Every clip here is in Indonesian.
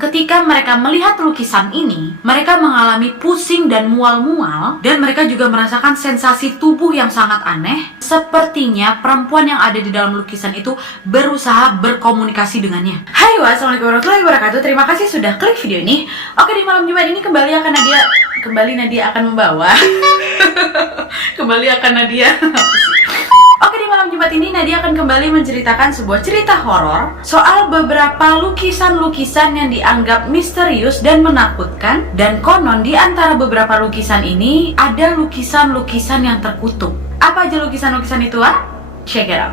Ketika mereka melihat lukisan ini, mereka mengalami pusing dan mual-mual, dan mereka juga merasakan sensasi tubuh yang sangat aneh. Sepertinya perempuan yang ada di dalam lukisan itu berusaha berkomunikasi dengannya. Hai, wassalamualaikum warahmatullahi wabarakatuh. Terima kasih sudah klik video ini. Oke, di malam Jumat ini kembali Nadia akan membawa Oke, di malam Jumat ini Nadia akan kembali menceritakan sebuah cerita horor soal beberapa lukisan-lukisan yang dianggap misterius dan menakutkan. Dan konon di antara beberapa lukisan ini ada lukisan-lukisan yang terkutuk. Apa aja lukisan-lukisan itu, ah? Check it out.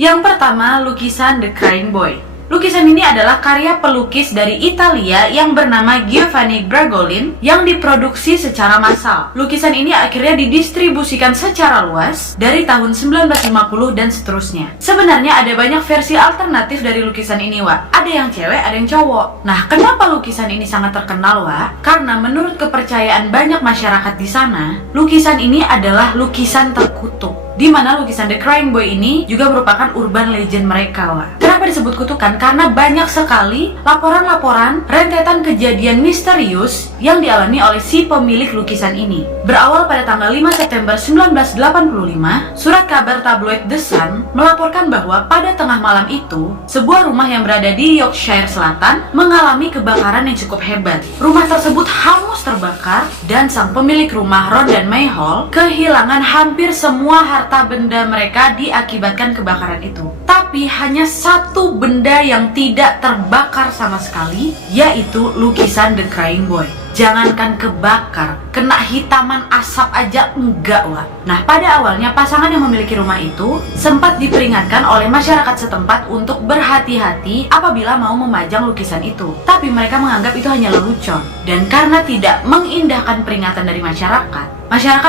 Yang pertama, lukisan The Crying Boy. Lukisan ini adalah karya pelukis dari Italia yang bernama Giovanni Bragolin yang diproduksi secara massal. Lukisan ini akhirnya didistribusikan secara luas dari tahun 1950 dan seterusnya. Sebenarnya ada banyak versi alternatif dari lukisan ini, Wak. Ada yang cewek, ada yang cowok. Nah, kenapa lukisan ini sangat terkenal, Wak? Karena menurut kepercayaan banyak masyarakat di sana, lukisan ini adalah lukisan terkutuk. Di mana lukisan The Crying Boy ini juga merupakan urban legend mereka, Wak. Kenapa disebut kutukan? Karena banyak sekali laporan-laporan rentetan kejadian misterius yang dialami oleh si pemilik lukisan ini. Berawal pada tanggal 5 September 1985, surat kabar tabloid The Sun melaporkan bahwa pada tengah malam itu, sebuah rumah yang berada di Yorkshire Selatan mengalami kebakaran yang cukup hebat. Rumah tersebut hangus terbakar dan sang pemilik rumah, Rondan Mayhall, kehilangan hampir semua harta benda mereka diakibatkan kebakaran itu. Tapi hanya satu benda yang tidak terbakar sama sekali, yaitu lukisan The Crying Boy. Jangankan kebakar, kena hitaman asap aja enggak, Wak. Nah, pada awalnya pasangan yang memiliki rumah itu sempat diperingatkan oleh masyarakat setempat untuk berhati-hati apabila mau memajang lukisan itu. Tapi mereka menganggap itu hanya lelucon. Dan karena tidak mengindahkan peringatan dari masyarakat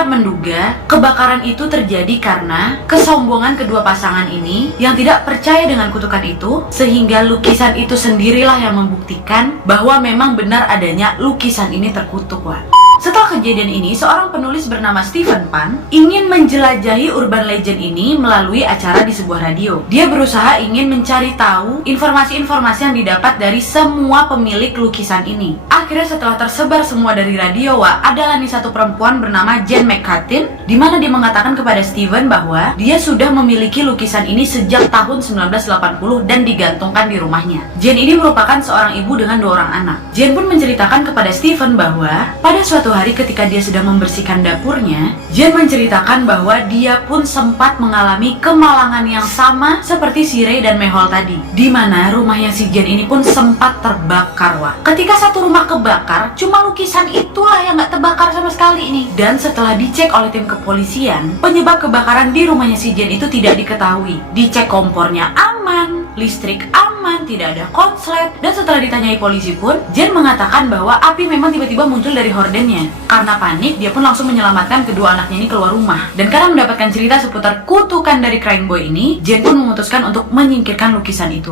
menduga kebakaran itu terjadi karena kesombongan kedua pasangan ini yang tidak percaya dengan kutukan itu, sehingga lukisan itu sendirilah yang membuktikan bahwa memang benar adanya lukisan ini terkutuk, Wak. Setelah kejadian ini, seorang penulis bernama Stephen Pan ingin menjelajahi urban legend ini melalui acara di sebuah radio. Dia berusaha ingin mencari tahu informasi-informasi yang didapat dari semua pemilik lukisan ini. Akhirnya setelah tersebar semua dari radio, Wak, adalah nih satu perempuan bernama Jane McCartin, di mana dia mengatakan kepada Stephen bahwa dia sudah memiliki lukisan ini sejak tahun 1980 dan digantungkan di rumahnya. Jane ini merupakan seorang ibu dengan 2 orang anak. Jane pun menceritakan kepada Stephen bahwa pada suatu hari ketika dia sedang membersihkan dapurnya, Jane menceritakan bahwa dia pun sempat mengalami kemalangan yang sama seperti si Ray dan Mayhall tadi, di mana rumahnya si Jane ini pun sempat terbakar, Wak. Ketika satu rumah kebakar, cuma lukisan itulah yang nggak terbakar sama sekali nih. Dan setelah dicek oleh tim kepolisian, penyebab kebakaran di rumahnya si Jane itu tidak diketahui. Dicek kompornya aman, listrik aman, tidak ada konslet. Dan setelah ditanyai polisi pun, Jane mengatakan bahwa api memang tiba-tiba muncul dari hordennya. Karena panik, dia pun langsung menyelamatkan kedua anaknya ini keluar rumah. Dan karena mendapatkan cerita seputar kutukan dari Crying Boy ini, Jane pun memutuskan untuk menyingkirkan lukisan itu.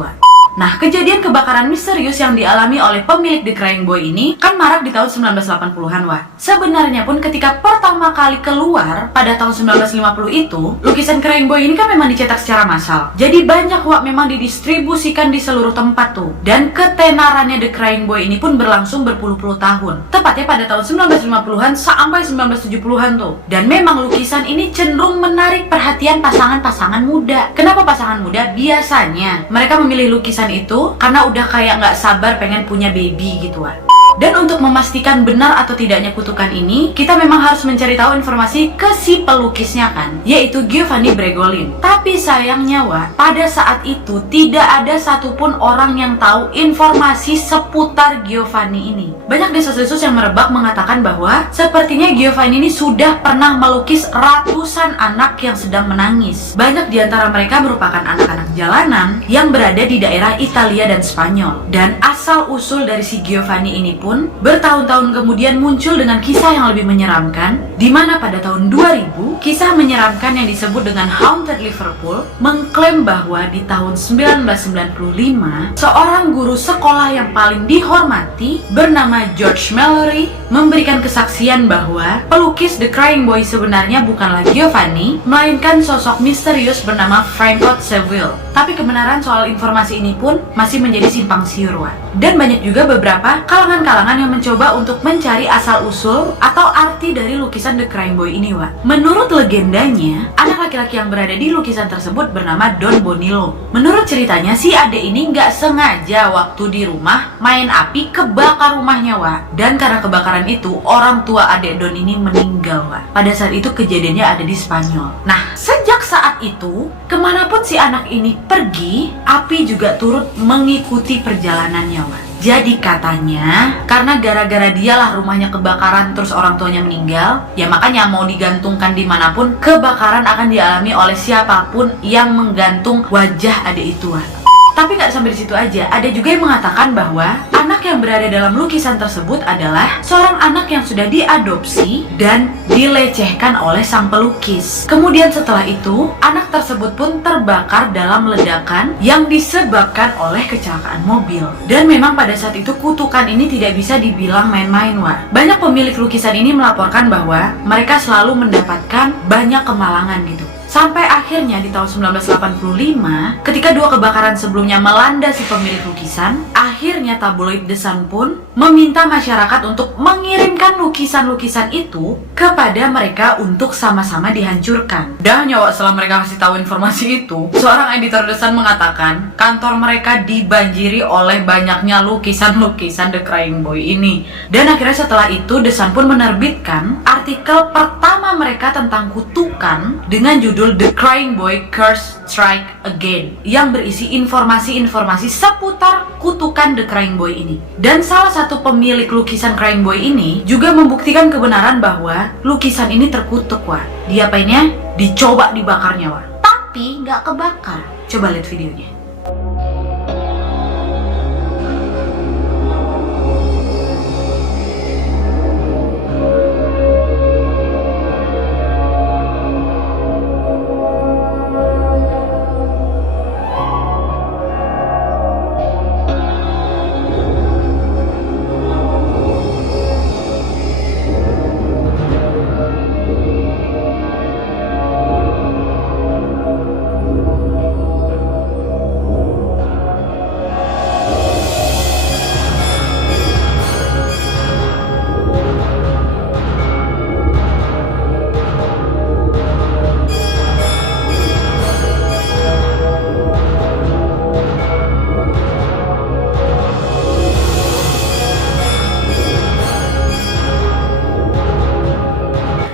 Nah, kejadian kebakaran misterius yang dialami oleh pemilik The Crying Boy ini kan marak di tahun 1980-an, Wak. Sebenarnya pun ketika pertama kali keluar pada tahun 1950 itu, lukisan Crying Boy ini kan memang dicetak secara massal. Jadi banyak, Wak, memang didistribusikan di seluruh tempat tuh. Dan ketenarannya The Crying Boy ini pun berlangsung berpuluh-puluh tahun. Tepatnya pada tahun 1950-an sampai 1970-an tuh. Dan memang lukisan ini cenderung menarik perhatian pasangan-pasangan muda. Kenapa pasangan muda? Biasanya mereka memilih lukisan itu karena udah kayak nggak sabar pengen punya baby gitu, Wak. Dan untuk memastikan benar atau tidaknya kutukan ini, kita memang harus mencari tahu informasi ke si pelukisnya kan, yaitu Giovanni Bragolin. Tapi sayangnya, Wak, pada saat itu tidak ada satupun orang yang tahu informasi seputar Giovanni ini. Banyak desas-desus yang merebak mengatakan bahwa sepertinya Giovanni ini sudah pernah melukis ratusan anak yang sedang menangis. Banyak di antara mereka merupakan anak-anak jalanan yang berada di daerah Italia dan Spanyol. Dan asal-usul dari si Giovanni ini pun bertahun-tahun kemudian muncul dengan kisah yang lebih menyeramkan, di mana pada tahun 2000, kisah menyeramkan yang disebut dengan Haunted Liverpool mengklaim bahwa di tahun 1995, seorang guru sekolah yang paling dihormati bernama George Mallory memberikan kesaksian bahwa pelukis The Crying Boy sebenarnya bukanlah Giovanni, melainkan sosok misterius bernama Francois Seville. Tapi kebenaran soal informasi ini pun masih menjadi simpang siur, Wak. Dan banyak juga beberapa kalangan-kalangan yang mencoba untuk mencari asal-usul atau arti dari lukisan The Crying Boy ini, Wak. Menurut legendanya, anak laki-laki yang berada di lukisan tersebut bernama Don Bonillo. Menurut ceritanya, si adik ini nggak sengaja waktu di rumah main api kebakar rumahnya, Wak. Dan karena kebakaran itu, orang tua adik Don ini meninggal, Wak. Pada saat itu kejadiannya ada di Spanyol. Nah, sejak saat itu, kemanapun si anak ini pergi, api juga turut mengikuti perjalanannya, Wak. Jadi katanya, karena gara-gara dialah rumahnya kebakaran terus orang tuanya meninggal, ya makanya mau digantungkan dimanapun, kebakaran akan dialami oleh siapapun yang menggantung wajah adik itu, Wak. Tapi nggak sampai di situ aja, ada juga yang mengatakan bahwa anak yang berada dalam lukisan tersebut adalah seorang anak yang sudah diadopsi dan dilecehkan oleh sang pelukis. Kemudian setelah itu, anak tersebut pun terbakar dalam ledakan yang disebabkan oleh kecelakaan mobil. Dan memang pada saat itu kutukan ini tidak bisa dibilang main-main, Wak. Banyak pemilik lukisan ini melaporkan bahwa mereka selalu mendapatkan banyak kemalangan gitu. Sampai akhirnya di tahun 1985, ketika dua kebakaran sebelumnya melanda si pemilik lukisan, akhirnya tabloid The Sun pun meminta masyarakat untuk mengirimkan lukisan-lukisan itu kepada mereka untuk sama-sama dihancurkan. Dan nyawa setelah mereka kasih tahu informasi itu, seorang editor The Sun mengatakan kantor mereka dibanjiri oleh banyaknya lukisan-lukisan The Crying Boy ini. Dan akhirnya setelah itu The Sun pun menerbitkan artikel pertama mereka tentang kutukan dengan judul The Crying Boy Curse Strike Again, yang berisi informasi-informasi seputar kutukan The Crying Boy ini. Dan salah satu pemilik lukisan Crying Boy ini juga membuktikan kebenaran bahwa lukisan ini terkutuk, Wak. Diapainnya? Dicoba dibakarnya, Wak. Tapi nggak kebakar. Coba lihat videonya.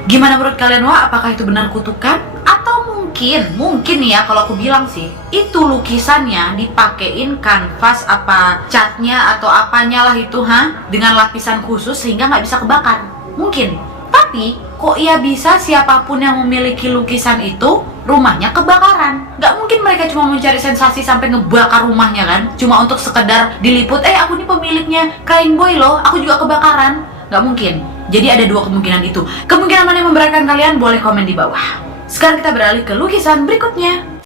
Gimana menurut kalian, Wak? Apakah itu benar kutukan? Atau mungkin ya kalau aku bilang sih, itu lukisannya dipakein kanvas apa catnya atau apanya lah itu, dengan lapisan khusus sehingga nggak bisa kebakar. Mungkin. Tapi kok ia bisa siapapun yang memiliki lukisan itu rumahnya kebakaran? Nggak mungkin mereka cuma mencari sensasi sampai ngebakar rumahnya kan? Cuma untuk sekedar diliput, aku nih pemiliknya Crying Boy loh, aku juga kebakaran. Nggak mungkin. Jadi ada dua kemungkinan itu. Kemungkinan mana yang memberatkan kalian boleh komen di bawah. Sekarang kita beralih ke lukisan berikutnya.